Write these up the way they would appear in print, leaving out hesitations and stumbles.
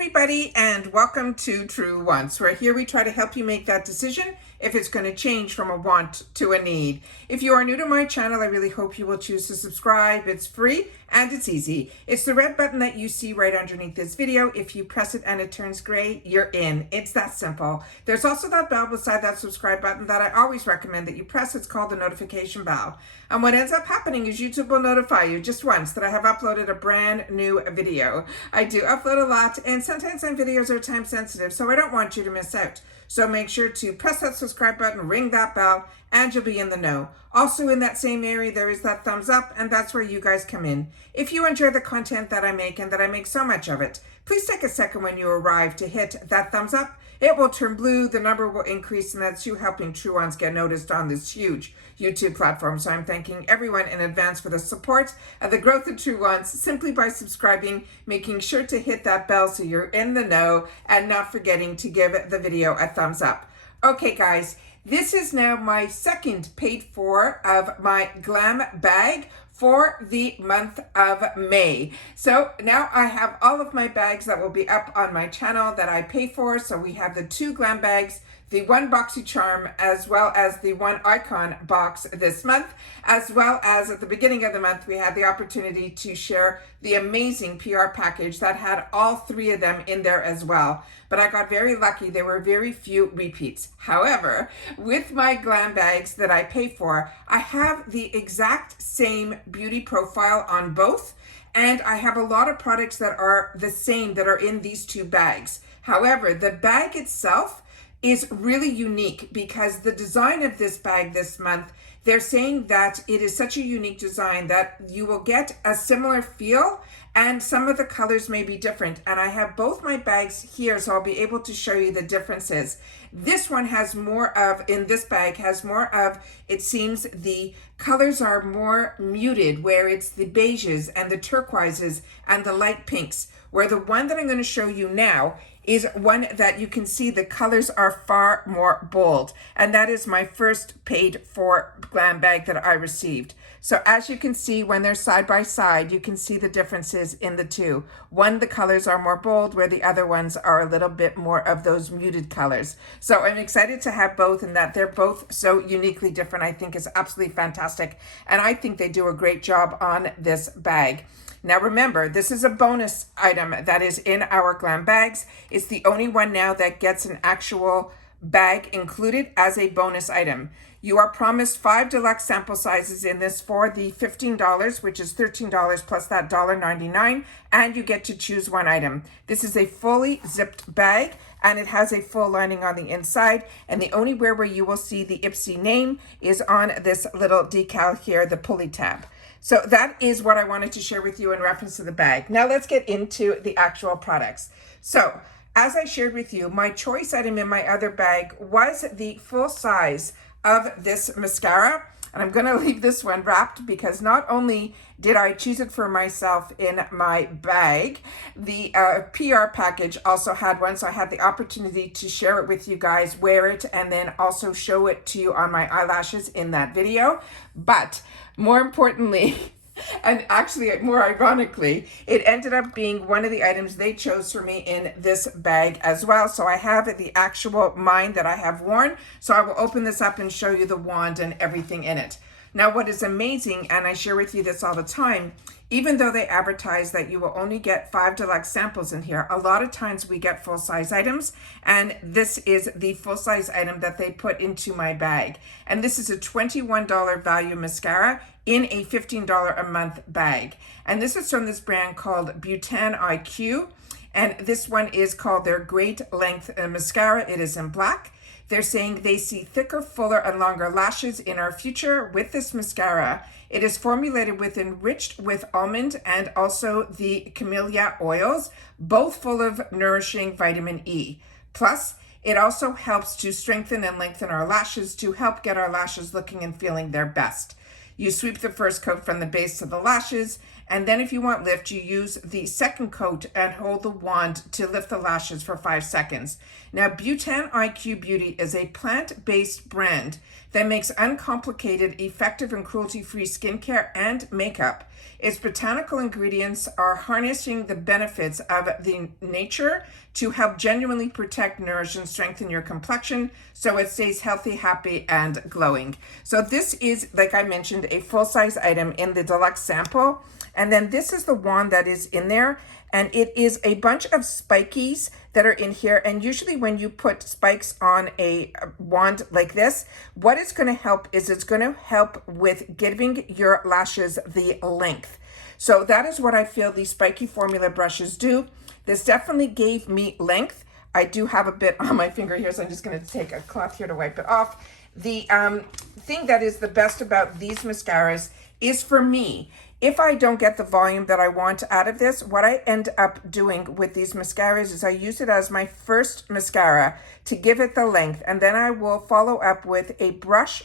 everybody, and welcome to True Wants, where here we try to help you make that decision if it's going to change from a want to a need. If you are new to my channel, I really hope you will choose to subscribe. It's free and it's easy. It's the red button that you see right underneath this video. If you press it and it turns gray, you're in. It's that simple. There's also that bell beside that subscribe button that I always recommend that you press. It's called the notification bell. And what ends up happening is YouTube will notify you just once that I have uploaded a brand new video. I do upload a lot, and sometimes some videos are time sensitive, so I don't want you to miss out. So make sure to press that subscribe button, ring that bell, and you'll be in the know. Also in that same area, there is that thumbs up, and that's where you guys come in. If you enjoy the content that I make, and that I make so much of it, please take a second when you arrive to hit that thumbs up. It will turn blue, the number will increase, and that's you helping True Ones get noticed on this huge YouTube platform. So I'm thanking everyone in advance for the support and the growth of True Ones simply by subscribing, making sure to hit that bell so you're in the know, and not forgetting to give the video a thumbs up. Okay guys, this is now my second paid for of my Glam bag for the month of May. So now I have all of my bags that will be up on my channel that I pay for. So we have the 2 Glam bags, the 1 BoxyCharm, as well as the 1 Icon box this month, as well as at the beginning of the month, we had the opportunity to share the amazing PR package that had all 3 of them in there as well. But I got very lucky. There were very few repeats. However, with my Glam bags that I pay for, I have the exact same beauty profile on both. And I have a lot of products that are the same that are in these 2 bags. However, the bag itself is really unique because the design of this bag this month, they're saying that it is such a unique design that you will get a similar feel, and some of the colors may be different. And I have both my bags here, so I'll be able to show you the differences. This one has more of, in this bag, has more of, it seems the colors are more muted, where it's the beiges and the turquoises and the light pinks, where the one that I'm going to show you now is one that you can see the colors are far more bold. And that is my first paid for Glam bag that I received. So as you can see, when they're side by side, you can see the differences in the 2. One, the colors are more bold, where the other ones are a little bit more of those muted colors. So I'm excited to have both, and that they're both so uniquely different, I think is absolutely fantastic. And I think they do a great job on this bag. Now remember, this is a bonus item that is in our Glam bags. It's the only one now that gets an actual bag included as a bonus item. You are promised 5 deluxe sample sizes in this for the $15, which is $13 plus that $1.99, and you get to choose 1 item. This is a fully zipped bag, and it has a full lining on the inside, and the only where you will see the IPSY name is on this little decal here, the pulley tab. So that is what I wanted to share with you in reference to the bag. Now let's get into the actual products. So as I shared with you, my choice item in my other bag was the full size of this mascara. And I'm going to leave this one wrapped because not only did I choose it for myself in my bag, the PR package also had one. So I had the opportunity to share it with you guys, wear it, and then also show it to you on my eyelashes in that video. But more importantly, and actually more ironically, it ended up being one of the items they chose for me in this bag as well. So I have the actual mine that I have worn. So I will open this up and show you the wand and everything in it. Now what is amazing, and I share with you this all the time, even though they advertise that you will only get 5 deluxe samples in here, a lot of times we get full-size items, and this is the full-size item that they put into my bag. And this is a $21 value mascara in a $15 a month bag. And this is from this brand called Butane IQ, and this one is called their Great Length Mascara. It is in black. They're saying they see thicker, fuller, and longer lashes in our future with this mascara. It is formulated with enriched with almond and also the camellia oils, both full of nourishing vitamin E. Plus, it also helps to strengthen and lengthen our lashes to help get our lashes looking and feeling their best. You sweep the first coat from the base to the lashes, And then if you want lift, you use the second coat and hold the wand to lift the lashes for 5 seconds. Now, Bhutan IQ Beauty is a plant-based brand that makes uncomplicated, effective, and cruelty-free skincare and makeup. Its botanical ingredients are harnessing the benefits of the nature to help genuinely protect, nourish, and strengthen your complexion so it stays healthy, happy, and glowing. So this is, like I mentioned, a full-size item in the deluxe sample. And then this is the wand that is in there. And it is a bunch of spikies that are in here. And usually when you put spikes on a wand like this, what it's going to help is it's going to help with giving your lashes the length. So that is what I feel these spiky formula brushes do. This definitely gave me length. I do have a bit on my finger here, so I'm just going to take a cloth here to wipe it off. The thing that is the best about these mascaras is, for me, if I don't get the volume that I want out of this, what I end up doing with these mascaras is I use it as my first mascara to give it the length, and then I will follow up with a brush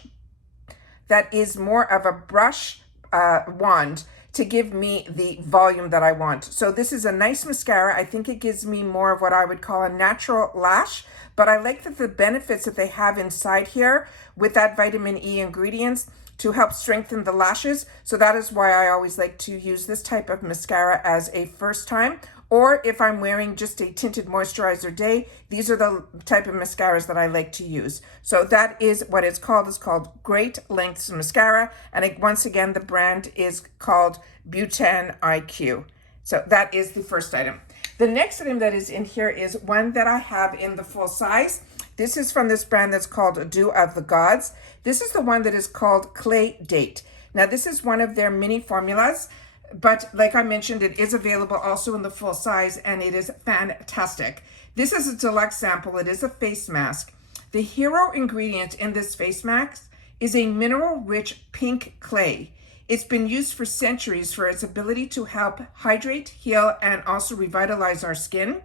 that is more of a brush wand to give me the volume that I want. So this is a nice mascara. I think it gives me more of what I would call a natural lash, but I like that the benefits that they have inside here with that vitamin E ingredients to help strengthen the lashes. So that is why I always like to use this type of mascara as a first time. Or if I'm wearing just a tinted moisturizer day, these are the type of mascaras that I like to use. So that is what it's called. It's called Great Lengths Mascara. And once again, the brand is called Bhutan IQ. So that is the first item. The next item that is in here is one that I have in the full size. This is from this brand that's called Dew of the Gods. This is the one that is called Clay Date. Now, this is one of their mini formulas, but like I mentioned, it is available also in the full size, and it is fantastic. This is a deluxe sample. It is a face mask. The hero ingredient in this face mask is a mineral-rich pink clay. It's been used for centuries for its ability to help hydrate, heal, and also revitalize our skin.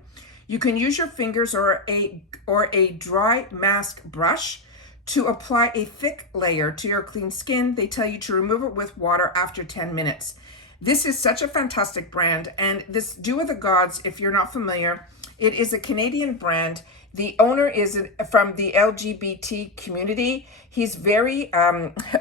You can use your fingers or a dry mask brush to apply a thick layer to your clean skin. They tell you to remove it with water after 10 minutes. This is such a fantastic brand, and this Dew of the Gods, if you're not familiar, it is a Canadian brand. The owner is from the LGBT community. He's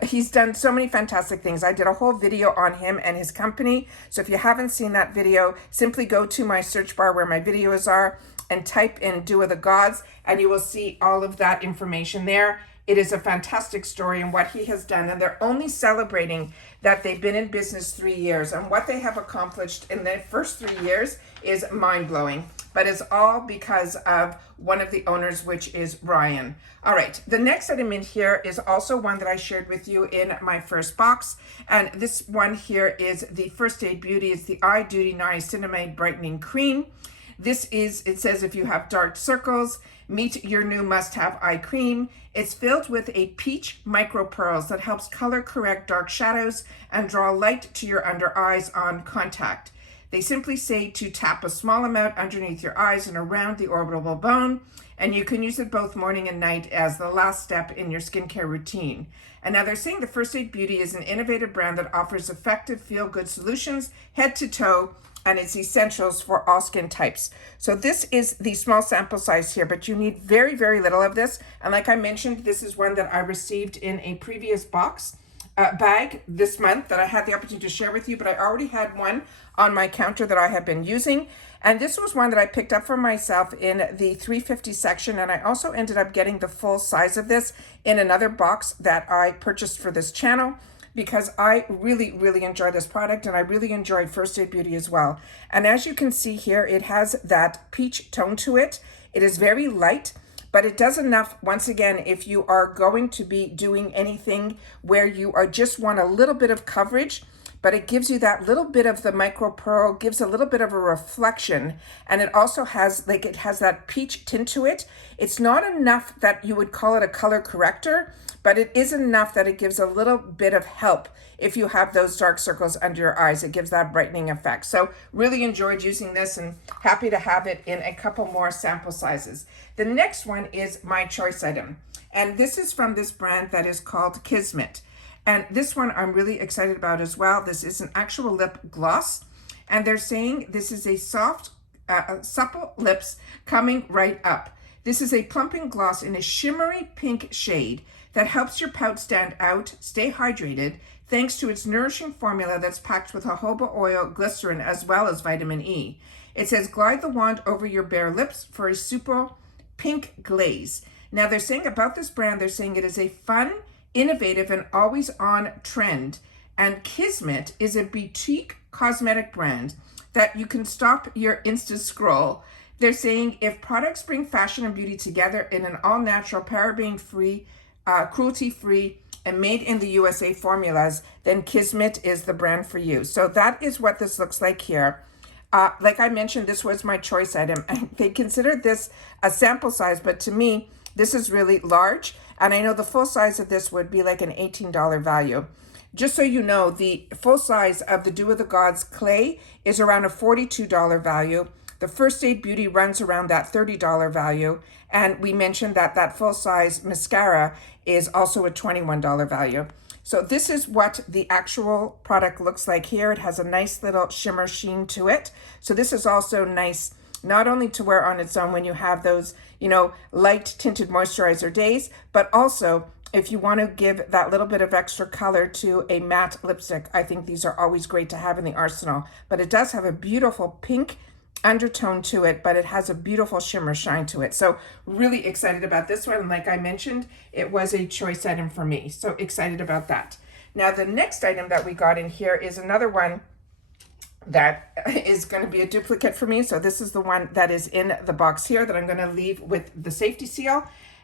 he's done so many fantastic things. I did a whole video on him and his company. So if you haven't seen that video, simply go to my search bar where my videos are and type in Dew of the Gods, and you will see all of that information there. It is a fantastic story and what he has done. And they're only celebrating that they've been in business 3 years. And what they have accomplished in their first 3 years is mind-blowing. But it's all because of one of the owners, which is Ryan. All right, the next item in here is also one that I shared with you in my first box. And this one here is the First Aid Beauty. It's the Eye Duty Niacinamide Brightening Cream. This is, it says, if you have dark circles, meet your new must-have eye cream. It's filled with a peach micro pearls that helps color correct dark shadows and draw light to your under eyes on contact. They simply say to tap a small amount underneath your eyes and around the orbital bone, and you can use it both morning and night as the last step in your skincare routine. And now they're saying the First Aid Beauty is an innovative brand that offers effective feel-good solutions head to toe, and it's essentials for all skin types. So this is the small sample size here, but you need very, very little of this. And like I mentioned, this is one that I received in a previous box bag this month that I had the opportunity to share with you, but I already had one on my counter that I have been using. And this was one that I picked up for myself in the 350 section. And I also ended up getting the full size of this in another box that I purchased for this channel, because I really, really enjoy this product, and I really enjoy First Aid Beauty as well. And as you can see here, it has that peach tone to it. It is very light, but it does enough, once again, if you are going to be doing anything where you are just want a little bit of coverage, but it gives you that little bit of the micro pearl, gives a little bit of a reflection, and it also has, like, it has that peach tint to it. It's not enough that you would call it a color corrector, but it is enough that it gives a little bit of help if you have those dark circles under your eyes. It gives that brightening effect. So really enjoyed using this and happy to have it in a couple more sample sizes. The next one is my choice item, and this is from this brand that is called Kismet. And this one I'm really excited about as well. This is an actual lip gloss. And they're saying this is a soft, supple lips coming right up. This is a plumping gloss in a shimmery pink shade that helps your pout stand out, stay hydrated, thanks to its nourishing formula that's packed with jojoba oil, glycerin, as well as vitamin E. It says, glide the wand over your bare lips for a super pink glaze. Now they're saying about this brand, they're saying it is a fun, innovative, and always on trend. And Kismet is a boutique cosmetic brand that you can stop your Insta scroll. They're saying if products bring fashion and beauty together in an all-natural, paraben-free, cruelty-free, and made in the USA formulas, then Kismet is the brand for you. So that is what this looks like here. Like I mentioned, this was my choice item. They considered this a sample size, but to me, this is really large. And I know the full size of this would be like an $18 value. Just so you know, the full size of the Dew of the Gods Clay is around a $42 value. The First Aid Beauty runs around that $30 value. And we mentioned that that full size mascara is also a $21 value. So this is what the actual product looks like here. It has a nice little shimmer sheen to it. So this is also nice, not only to wear on its own when you have those, you know, light tinted moisturizer days, but also if you want to give that little bit of extra color to a matte lipstick. I think these are always great to have in the arsenal. But it does have a beautiful pink undertone to it, but it has a beautiful shimmer shine to it. So really excited about this one. Like I mentioned, it was a choice item for me. So excited about that. Now the next item that we got in here is another one that is going to be a duplicate for me. So this is the one that is in the box here that I'm going to leave with the safety seal.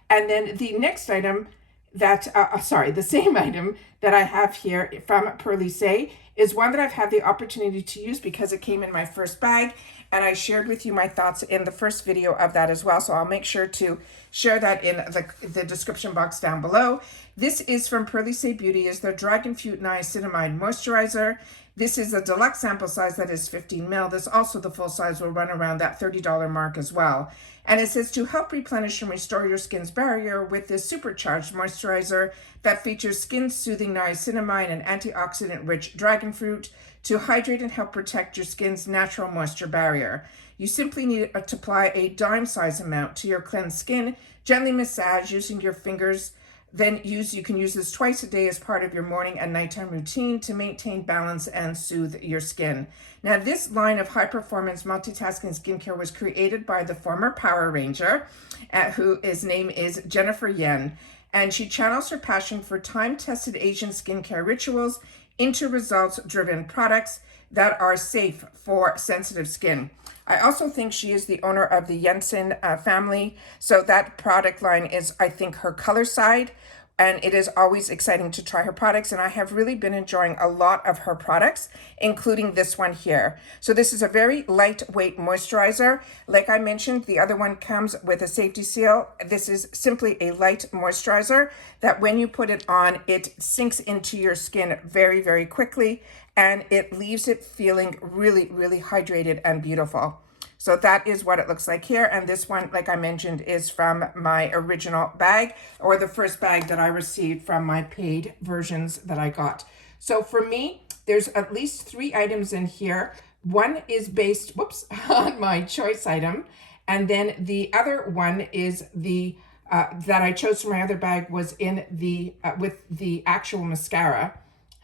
And then the next item that, the same item that I have here from Perlise is one that I've had the opportunity to use because it came in my first bag. And I shared with you my thoughts in the first video of that as well. So I'll make sure to share that in the description box down below. This is from Perlise Beauty, is their Dragon Fruit Niacinamide Moisturizer. This is a deluxe sample size that is 15 ml. This also, the full size, will run around that $30 mark as well. And it says to help replenish and restore your skin's barrier with this supercharged moisturizer that features skin-soothing niacinamide and antioxidant-rich dragon fruit to hydrate and help protect your skin's natural moisture barrier. You simply need to apply a dime-size amount to your cleansed skin, gently massage using your fingers. Then you can use this twice a day as part of your morning and nighttime routine to maintain balance and soothe your skin. Now, this line of high-performance multitasking skincare was created by the former Power Ranger, whose name is Jennifer Yen, and she channels her passion for time-tested Asian skincare rituals into results-driven products that are safe for sensitive skin. I also think she is the owner of the Jensen family. So that product line is, I think, her color side. And it is always exciting to try her products. And I have really been enjoying a lot of her products, including this one here. So this is a very lightweight moisturizer. Like I mentioned, the other one comes with a safety seal. This is simply a light moisturizer that when you put it on, it sinks into your skin very, very quickly. And it leaves it feeling really, really hydrated and beautiful. So that is what it looks like here. And this one, like I mentioned, is from my original bag, or the first bag that I received from my paid versions that I got. So for me, there's at least 3 items in here. One is based, on my choice item. And then the other one is the, that I chose for my other bag was in the, with the actual mascara.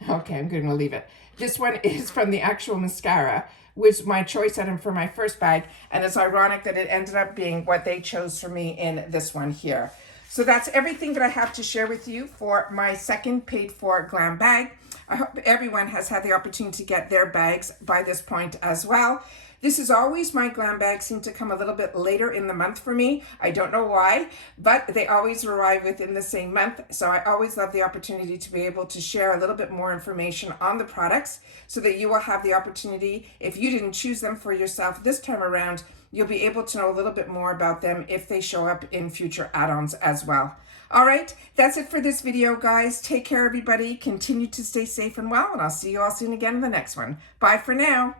Okay, I'm going to leave it. This one is from the actual mascara, was my choice item for my first bag. And it's ironic that it ended up being what they chose for me in this one here. So that's everything that I have to share with you for my second paid for Glam bag. I hope everyone has had the opportunity to get their bags by this point as well. This is always, my Glam bags seem to come a little bit later in the month for me. I don't know why, but they always arrive within the same month. So I always love the opportunity to be able to share a little bit more information on the products so that you will have the opportunity, if you didn't choose them for yourself this time around, you'll be able to know a little bit more about them if they show up in future add-ons as well. All right, that's it for this video, guys. Take care, everybody. Continue to stay safe and well, and I'll see you all soon again in the next one. Bye for now.